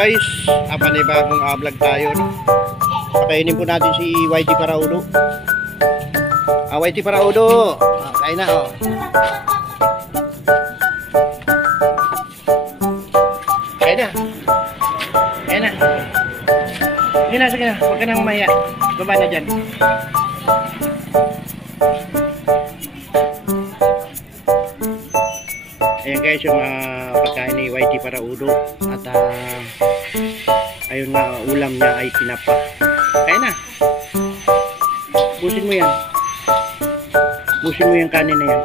guys, panibagong vlog tayo, no? Pakainin po natin si YT Paraudo. YT Paraudo, kain na, oh. Kain na. Kain na. Sige na, sige na. Huwag ka nang umaya. Baba na dyan. Ayan guys, yung pagkain ni YT Paraudo. At ayun na, ulam niya ay tinapa. Kain na. Busin mo yan. Busin mo yung kanin na yan.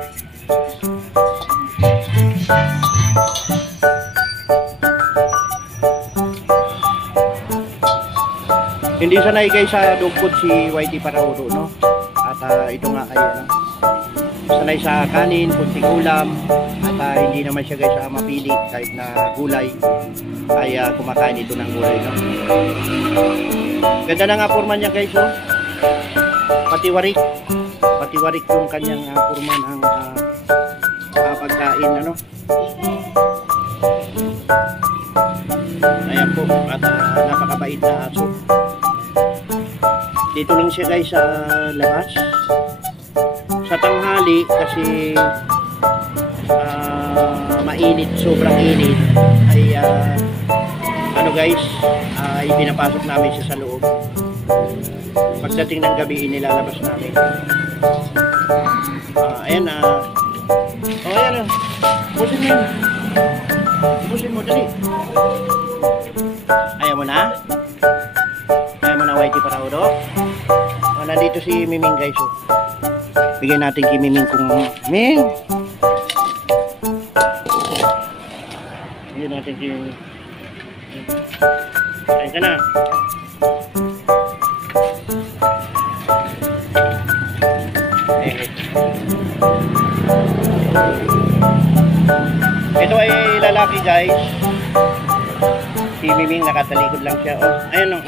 Hindi sanay guys sa dog food si YT Paraudo, no? At ito nga ay sanay sa kanin, kunting ulam. At hindi naman siya guys mapili kahit na gulay ay kumakain ito ng gulay, no? Ganda na nga forma niya guys, oh. Patiwarik yung kanyang forma ng pagkain, ano? Ayan po, at napakabait na aso. Dito lang siya guys sa labas sa tanghali kasi mainit, sobrang init ay ano guys, ay pinapasok namin siya sa loob. Pagdating ng gabi inilalabas namin. Ayan ayan busin mo yun. Busin mo, dali. Ayaw mo na? Ayaw mo na YT Paraudo? Nandito si Miming guys, oh. Bigyan natin kay Miming kung Ming! Bigyan natin kay Miming. Kain ka na. Ito ay lalaki guys. Si Miming nakatalikod lang siya, oh. Ayun, oh.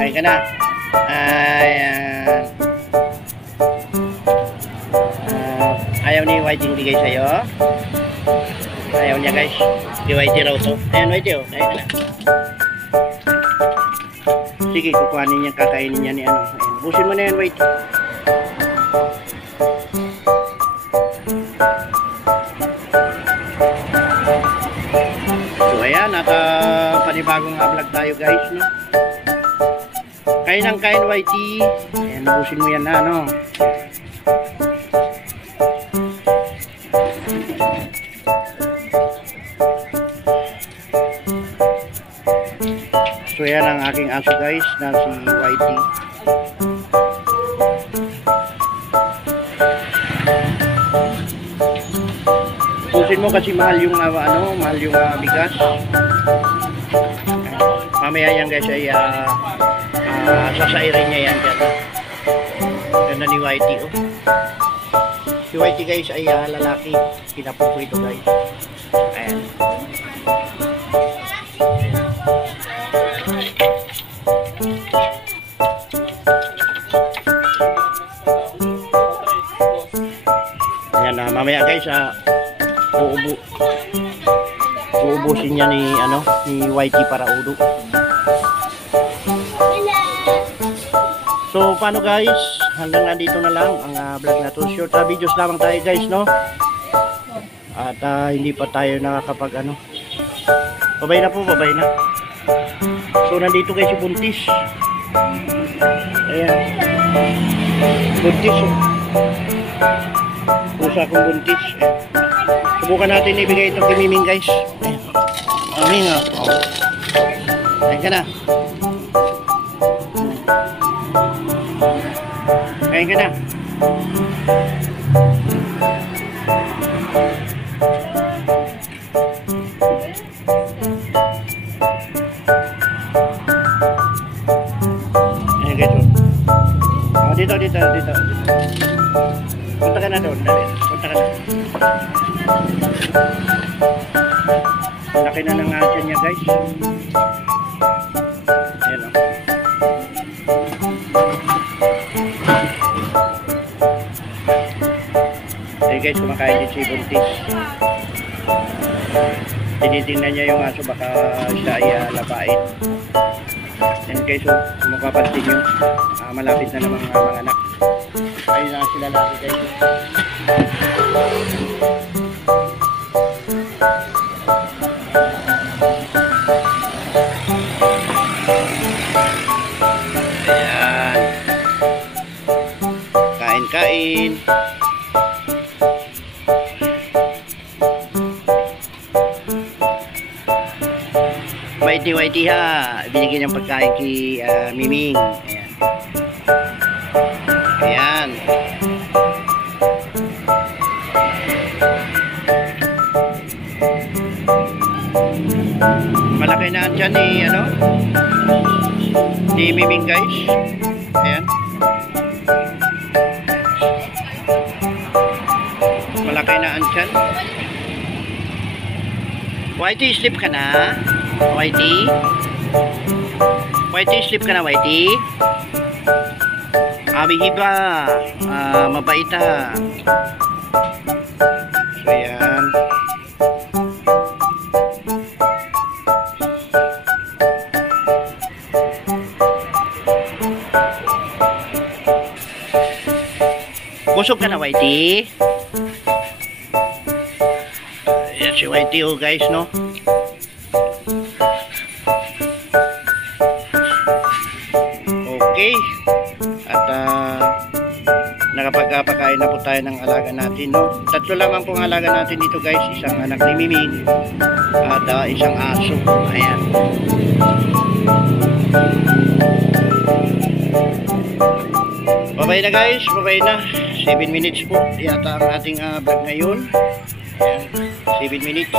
Kain ka na. Ayan. Ayaw ni YT bigay sa'yo. Ayaw niya guys. Si YT raw to. Ayan YT, oh. Kain ka na. Sige, kukuhanin niya, kakainin niya ni ano. Ayan. Busin mo na yan YT. So ayan, at panibagong vlog tayo guys, no? Kain ng kain YT. Ayan, busin mo yan na, no? So yan ang aking aso guys, na si YT. Busin mo kasi mahal yung mahal yung bigas. Mamaya yan guys ay sasairin niya yan dyan. Ganda ni YT, oh. Si YT guys ay lalaki. Kinapok ko ito guys. Ayan. Ayan na, mamaya guys uubusin niya ni YT Paraudo. So paano guys, hanggang nandito na lang ang vlog na to. Short videos lamang tayo guys, no? At hindi pa tayo nakakapag babay na po, babay na. So nandito guys si Buntis. Ayan, Buntis, oh. Pusa kong Buntis. Subukan natin ibigay ito kay Miming guys. Miming, oh. Ayan ka na. Kain ka na. Ayan guys, oh. Dito. Punta ka na doon, dali. Punta ka na. Laki na ng atyan niya guys. Ayan, oh. Guys, kumakain din si Buntis. Tinitingnan niya yung aso, baka siya ay labain. Yan guys, so, kung mapapansin nyo, malapit na namang mga anak. Ayun na sila lagi guys. Ayan. Kain-kain. Whitey ha, binigyan niyang pagkain kay Miming. Ayan. Ayan. Malaki na dyan ni ni Miming guys. Ayan. Malaki na dyan. Whitey, sleep ka na? Whitey? Whitey, sleep ka na, Whitey? Hiba. Mabait ha. So, yan. Busog ka na, Whitey? Yan si Whitey, oh guys, no? Okay. At nakapagpakain na po tayo ng alaga natin, no? Tatlo lamang pong alaga natin dito guys. Isang anak ni Miming at isang aso. Ayan. Bye-bye na guys. Bye-bye na. 7 minutes po yata ang ating vlog ngayon. Ayan. 7 minutes.